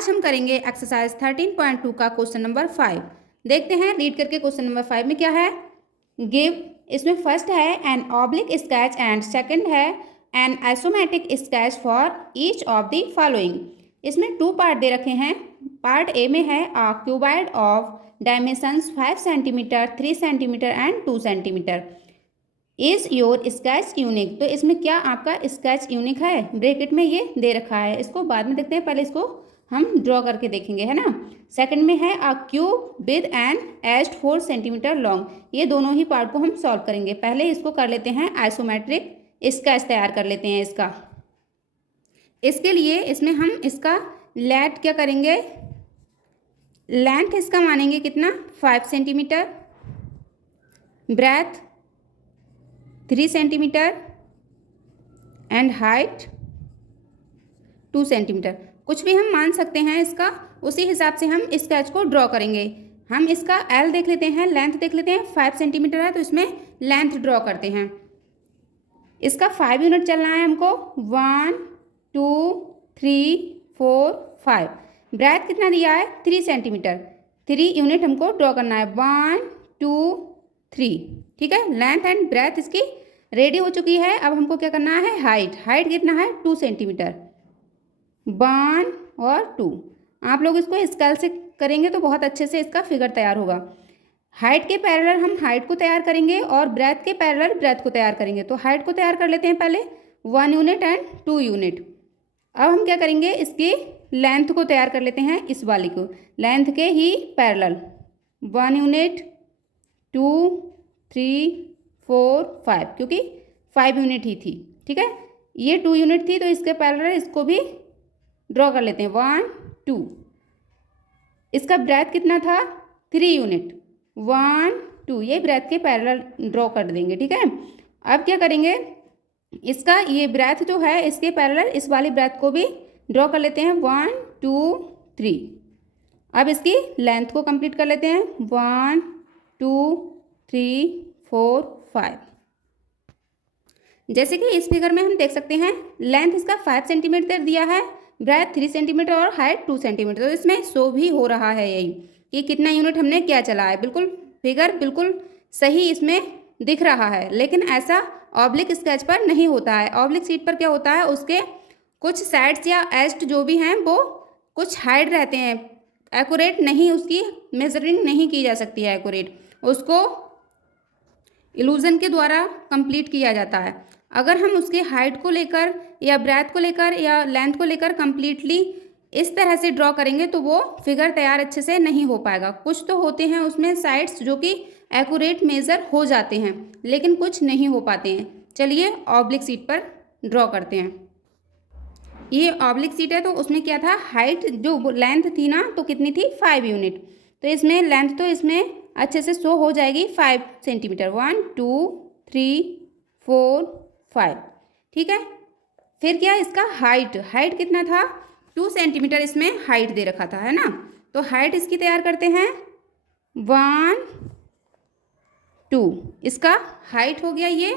आज हम करेंगे एक्सरसाइज 13.2 का क्वेश्चन नंबर 5। देखते हैं रीड करके क्वेश्चन नंबर 5 में क्या है। गिव, इसमें फर्स्ट है an oblique sketch and second है an isometric sketch for each of the following. इसमें 2 पार्ट दे रखे हैं। पार्ट ए में है a cuboid of dimensions 5 centimetre, 3 centimetre and 2 centimetre. Is your sketch unique, तो इसमें क्या आपका स्केच यूनिक है, ब्रैकेट में ये दे रखा है। इसको बाद में देखते हैं, पहले इसको हम ड्रॉ करके देखेंगे, है ना। सेकंड में है a cube with an edge 4 centimetre long. ये दोनों ही पार्ट को हम सॉल्व करेंगे। पहले इसको कर लेते हैं, आइसोमेट्रिक स्केच तैयार कर लेते हैं इसका। इसके लिए इसमें हम इसका लेट क्या करेंगे, लेंथ इसका मानेंगे कितना, 5 centimetre, breadth 3 centimetre and height 2 centimetre. कुछ भी हम मान सकते हैं इसका, उसी हिसाब से हम स्केच को ड्रॉ करेंगे। हम इसका एल देख लेते हैं, लेंथ देख लेते हैं। 5 सेंटीमीटर है तो इसमें लेंथ ड्रॉ करते हैं। इसका 5 यूनिट चलना है हमको। 1 2 3 4 5। ब्रेथ कितना दिया है, 3 सेंटीमीटर। 3 यूनिट हमको ड्रॉ करना है। 1 2 3, ठीक है। लेंथ एंड ब्रेथ इसकी रेडी हो चुकी है। अब हमको क्या करना है, हाइट। हाइट कितना है, 2 सेंटीमीटर। 1 और 2। आप लोग इसको स्केल से करेंगे तो बहुत अच्छे से इसका फिगर तैयार होगा। हाइट के पैरेलल हम हाइट को तैयार करेंगे और ब्रेथ के पैरेलल ब्रेथ को तैयार करेंगे। तो हाइट को तैयार कर लेते हैं पहले, 1 यूनिट एंड 2 यूनिट। अब हम क्या करेंगे, इसकी लेंथ को तैयार कर लेते हैं, इस वाली को, लेंथ के ही पैरेलल। 1 यूनिट 2 3 4 5, क्योंकि 5 यूनिट ही थी, ठीक है। ये 2 यूनिट थी तो इसके पैरेलल इसको भी ड्रॉ कर लेते हैं। 1 2। इसका ब्रेथ कितना था, 3 यूनिट। 1 2, ये ब्रेथ के पैरेलल ड्रॉ कर देंगे, ठीक है। अब क्या करेंगे, इसका ये ब्रेथ जो है इसके पैरेलल इस वाली ब्रेथ को भी ड्रॉ कर लेते हैं। 1 2 3। अब इसकी लेंथ को कंप्लीट कर लेते हैं। 1 2 3 4 5। जैसे कि इस फिगर में हम देख सकते हैं, लेंथ इसका 5 सेंटीमीटर दिया है, ब्रेथ 3 सेंटीमीटर और हाइट 2 सेंटीमीटर। तो इसमें शो भी हो रहा है यही कि कितना यूनिट हमने क्या चला है। बिल्कुल फिगर बिल्कुल सही इसमें दिख रहा है। लेकिन ऐसा ऑब्लिक स्केच पर नहीं होता है। ऑब्लिक शीट पर क्या होता है, उसके कुछ साइड्स या एस्ट जो भी हैं वो कुछ हाइड रहते हैं, एक्यूरेट नहीं, उसकी मेजरिंग नहीं की जा सकती है एक्यूरेट, उसको इल्यूजन के द्वारा कंप्लीट किया जाता है। अगर हम उसके हाइट को लेकर या ब्रेथ को लेकर या लेंथ को लेकर कंप्लीटली इस तरह से ड्रॉ करेंगे तो वो फिगर तैयार अच्छे से नहीं हो पाएगा। कुछ तो होते हैं उसमें साइड्स जो कि एक्यूरेट मेज़र हो जाते हैं, लेकिन कुछ नहीं हो पाते हैं। चलिए ऑब्लिक शीट पर ड्रॉ करते हैं। ये ऑब्लिक शीट है तो उसमें क्या था, हाइट जो लेंथ थी ना तो कितनी थी, 5 यूनिट। तो इसमें लेंथ तो इसमें अच्छे से शो हो जाएगी, 5 सेंटीमीटर। 1 2 3 4 5, ठीक है। फिर क्या, इसका हाइट, हाइट कितना था, 2 सेंटीमीटर इसमें हाइट दे रखा था, है ना। तो हाइट इसकी तैयार करते हैं। 1 2, इसका हाइट हो गया ये।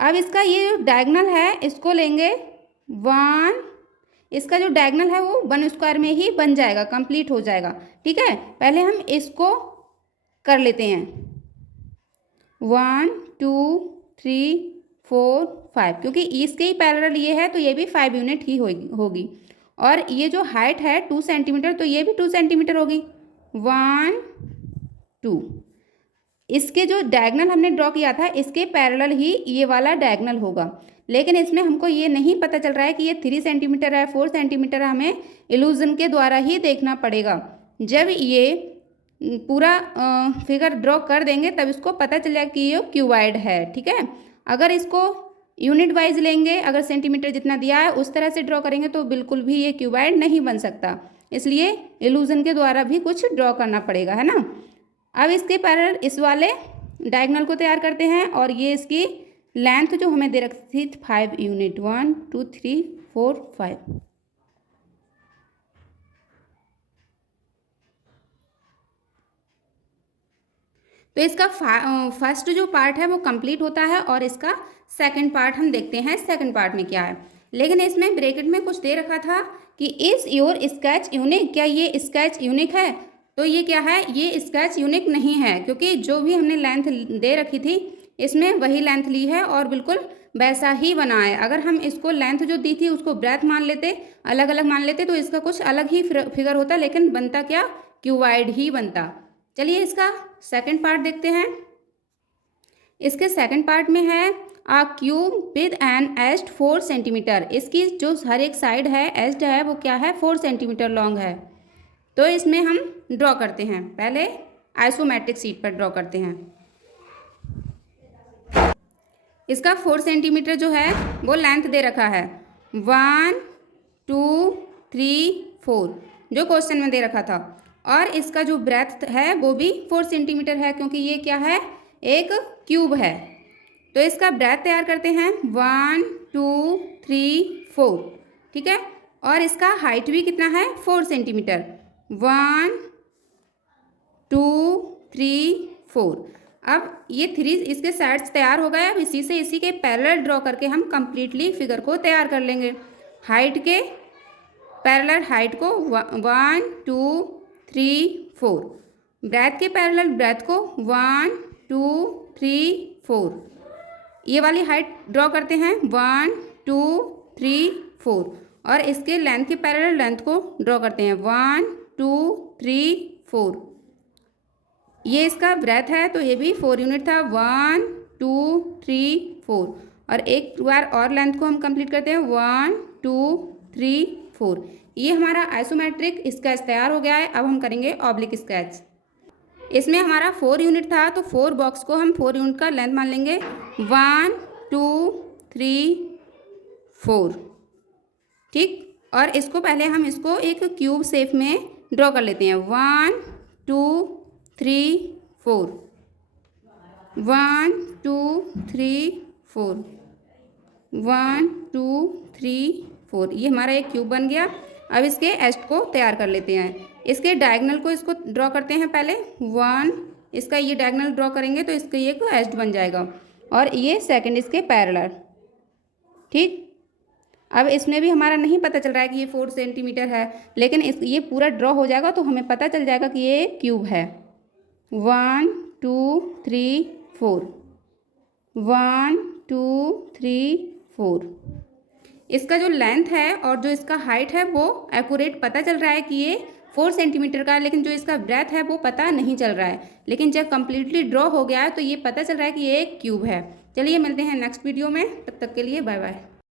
अब इसका ये जो डायगोनल है इसको लेंगे 1, इसका जो डायगोनल है वो 1 स्क्वायर में ही बन जाएगा, कंप्लीट हो जाएगा, ठीक है। पहले हम इसको कर लेते हैं। 1 2 3 4 5, क्योंकि इसके ही पैरेलल ये है तो ये भी 5 यूनिट ही होगी। और ये जो हाइट है 2 सेंटीमीटर तो ये भी 2 सेंटीमीटर होगी। 1 2। इसके जो डायगोनल हमने ड्रॉ किया था इसके पैरेलल ही ये वाला डायगोनल होगा। लेकिन इसमें हमको ये नहीं पता चल रहा है कि ये 3 सेंटीमीटर है, 4 सेंटीमीटर है, हमें इल्यूजन के द्वारा ही देखना पड़ेगा। जब ये पूरा फिगर ड्रॉ कर देंगे तब इसको पता चल जाएगा कि ये क्यूबॉइड है, ठीक है। अगर इसको यूनिट वाइज लेंगे, अगर सेंटीमीटर जितना दिया है उस तरह से ड्रॉ करेंगे तो बिल्कुल भी ये क्यूबॉइड नहीं बन सकता। इसलिए इल्यूजन के द्वारा भी कुछ ड्रॉ करना पड़ेगा, है ना। अब इसके पैरेलल इस वाले डायगोनल को तैयार करते हैं और ये इसकी लेंथ जो हमें दे रखी थी 5 यूनिट। 1 2 3 4 5। तो इसका फर्स्ट जो पार्ट है वो कंप्लीट होता है और इसका सेकंड पार्ट हम देखते हैं सेकंड पार्ट में क्या है। लेकिन इसमें ब्रैकेट में कुछ दे रखा था कि इज़ योर स्केच यूनिक, क्या ये स्केच यूनिक है? तो ये क्या है, ये स्केच यूनिक नहीं है, क्योंकि जो भी हमने लेंथ दे रखी थी इसमें वही लेंथ ली है और बिल्कुल वैसा ही बना है। अगर हम इसको लेंथ जो दी थी उसको ब्रेथ मान लेते, अलग अलग मान लेते, तो इसका कुछ अलग ही फिगर होता, लेकिन बनता क्या, क्यूबाइड ही बनता। चलिए इसका सेकंड पार्ट देखते हैं। इसके सेकंड पार्ट में है आ क्यूब विद एन एस्ट 4 सेंटीमीटर। इसकी जो हर एक साइड है एस्ट है वो क्या है, 4 सेंटीमीटर लॉन्ग है। तो इसमें हम ड्रॉ करते हैं, पहले आइसोमेट्रिक शीट पर ड्रॉ करते हैं। इसका 4 सेंटीमीटर जो है वो लेंथ दे रखा है, 1 2 3 4 जो क्वेश्चन में दे रखा था। और इसका जो ब्रेथ है वो भी 4 सेंटीमीटर है, क्योंकि ये क्या है, एक क्यूब है। तो इसका ब्रेथ तैयार करते हैं, 1 2 3 4, ठीक है। और इसका हाइट भी कितना है, 4 सेंटीमीटर, 1 2 3 4। अब ये 3 इसके साइड्स तैयार हो गए। अब इसी के पैरेलल ड्रॉ करके हम कंप्लीटली फिगर को तैयार कर लेंगे। हाइट के पैरेलल हाइट को 1 2 3 4, ब्रेथ के पैरेलल ब्रेथ को 1 2 3 4। ये वाली हाइट ड्रॉ करते हैं, 1 2 3 4। और इसके लेंथ के पैरेलल लेंथ को ड्रॉ करते हैं, 1 2 3 4। ये इसका ब्रेथ है तो ये भी 4 यूनिट था, 1 2 3 4। और एक बार और लेंथ को हम कंप्लीट करते हैं, 1 2 3 4। ये हमारा आइसोमेट्रिक स्केच तैयार हो गया है। अब हम करेंगे ऑब्लिक स्केच। इसमें हमारा 4 यूनिट था तो 4 बॉक्स को हम 4 यूनिट का लेंथ मान लेंगे, 1 2 3 4, ठीक। और इसको पहले हम इसको एक क्यूब शेप में ड्रॉ कर लेते हैं, 1 2 3 4, 1 2 3 4, 1 2 3 4। ये हमारा एक क्यूब बन गया। अब इसके एस्ट को तैयार कर लेते हैं। इसके डायगोनल को इसको ड्रॉ करते हैं पहले, 1 इसका ये डायगोनल ड्रॉ करेंगे तो इसका ये एस्ट बन जाएगा। और ये सेकंड इसके पैरेलल, ठीक। अब इसमें भी हमारा नहीं पता चल रहा है कि ये 4 सेंटीमीटर है, लेकिन ये पूरा ड्रॉ हो जाएगा तो हमें पता चल जाएगा कि ये क्यूब है। 1 2 3 4, 1 2 3 4। इसका जो लेंथ है और जो इसका हाइट है वो एक्यूरेट पता चल रहा है कि ये 4 सेंटीमीटर का है, लेकिन जो इसका ब्रेथ है वो पता नहीं चल रहा है। लेकिन जब कम्प्लीटली ड्रॉ हो गया है तो ये पता चल रहा है कि ये एक क्यूब है। चलिए मिलते हैं नेक्स्ट वीडियो में, तब तक के लिए बाय बाय।